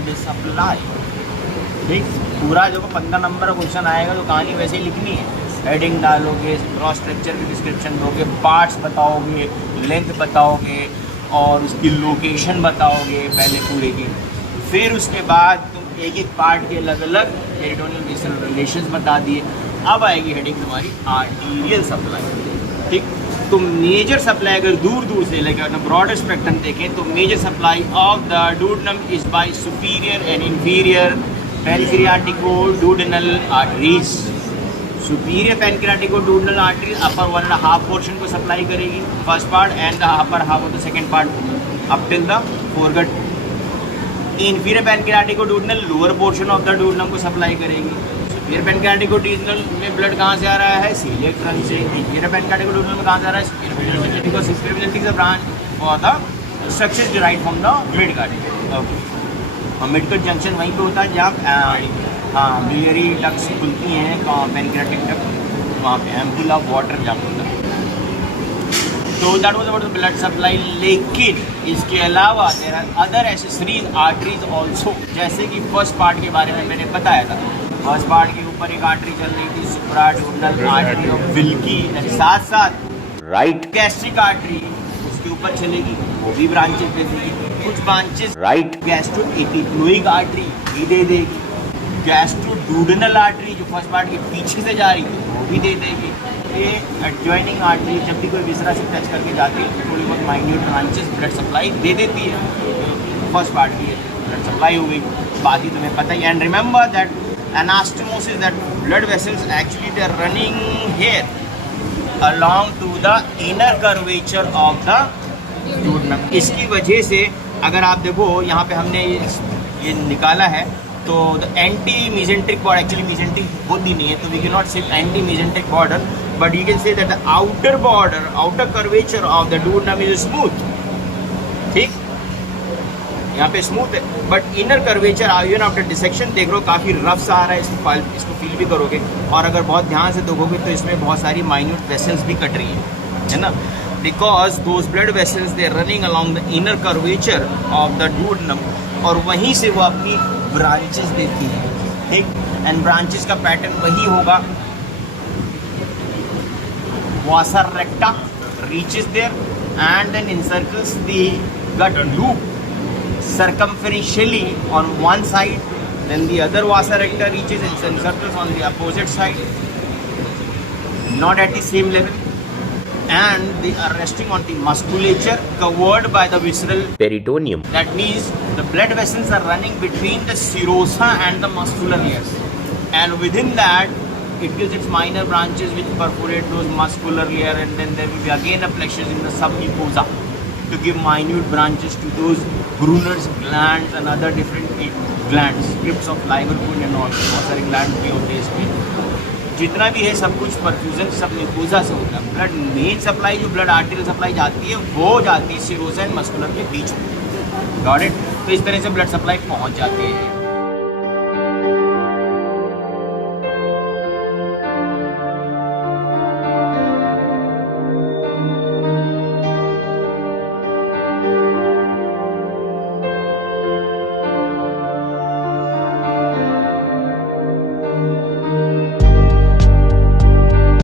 Blood supply. ठीक, पूरा जो 15 नंबर का क्वेश्चन आएगा तो कहानी वैसे ही लिखनी है। हेडिंग डालोगे, क्रॉस स्ट्रक्चर की डिस्क्रिप्शन दोगे, पार्ट्स बताओगे, लेंथ बताओगे और उसकी लोकेशन बताओगे पहले पूरे की। फिर उसके बाद तुम एक एक पार्ट के अलग अलग पेरिटोनियल वेसल रिलेशंस बता दिए। अब आएगी हेडिंग तुम्हारी आर्टीरियल सप्लाई। ठीक, तो मेजर सप्लाई अगर दूर दूर से लेकर अपना ब्रॉडर स्पेक्ट्रम देखें तो major supply of the duodenum is by superior and inferior pancreaticoduodenal arteries. Superior pancreaticoduodenal arteries upper 1.5 portion को सप्लाई करेगी, first part, and the upper half of the second part up till the foregut. Inferior pancreaticoduodenal lower portion of the duodenum को supply करेगी। Superior pancreaticoduodenal में blood कहाँ से आ रहा है? सीलिएक ट्रंक से। इंफीरियर पेरिफेरियाटिको-डूडेनल में कहाँ से आ रहा है? सुपीरियर पेरिफेरियाटिको ब्रांच और the structure derived from the mid cardiac. Okay, और मिडकट जंक्शन वहीं पे होता है जहाँ बिलियरी डक्ट्स खुलती हैं, पेनक्रेटिक डक्ट, वहाँ पे एम्पुल ऑफ वाटर जहाँ होता है। तो that was about the blood supply. लेकिन इसके अलावा there are other accessories arteries also, जैसे कि फर्स्ट पार्ट के बारे में मैंने बताया था। फर्स्ट पार्ट के ऊपर एक आर्टरी चल रही थी, सुप्राडूडनल आर्टरी ऑफ विल्की, साथ साथ राइट गैस्ट्रिक आर्टरी उसके ऊपर चलेगी, वो भी ब्रांचेस दे देगी। कुछ ब्रांचेस राइट गैस्ट्रोएपिक्लोइक आर्टरी भी दे देगी। गैस्ट्रोडूडेनल आर्टरी जो फर्स्ट पार्ट के पीछे से जा रही है वो भी दे देगी। ये एडजॉइनिंग आर्टरी जब भी कोई विसरा से टच करके जाती है तो थोड़ी बहुत माइन्यूट ब्रांचेस ब्लड सप्लाई दे देती है। फर्स्ट पार्ट की ब्लड सप्लाई हो गई, बाकी तुम्हें पता ही। And remember that anastomosis, that blood vessels actually they are running here along to the inner curvature of the duodenum. इसकी वजह से अगर आप देखो यहाँ पे हमने ये निकाला है तो the anti mesenteric border, actually mesenteric होती नहीं है तो we can not say anti mesenteric border, but you can say that the outer border, outer curvature of the duodenum is smooth. ठीक, यहाँ पे स्मूथ है, but inner curvature even after dissection देख लो काफ़ी रफ सा आ रहा है। इसको फील भी करोगे, और अगर बहुत ध्यान से देखोगे तो इसमें बहुत सारी माइन्यूट वेसल्स भी कट रही है ना, because those blood vessels they are running along the inner curvature of the duodenum, और वहीं से वो अपनी ब्रांचेस देती है। ठीक, एंड ब्रांचेस का पैटर्न वही होगा, vasa recta reaches there and then encircles the gut loop circumferentially on one side, then the other vasa recta reaches and encircles on the opposite side, not at the same level, and they are resting on the musculature covered by the visceral peritoneum. That means the blood vessels are running between the serosa and the muscular layers, and within that it gives its minor branches which perforate those muscular layer, and then there will be again a plexus in the submucosa to give minute branches to those Brunner's glands and other different glands, crypts of Lieberkühn and all, बहुत सारे glands भी होते हैं इसमें। जितना भी है सब कुछ परफ्यूजन सब म्यूकोसा से होता है। ब्लड मेन सप्लाई जो ब्लड आर्टेरियल सप्लाई जाती है वो जाती है सिरोसा एंड मस्कुलर के बीच में। Got it? तो इस तरह से ब्लड सप्लाई पहुंच जाती है।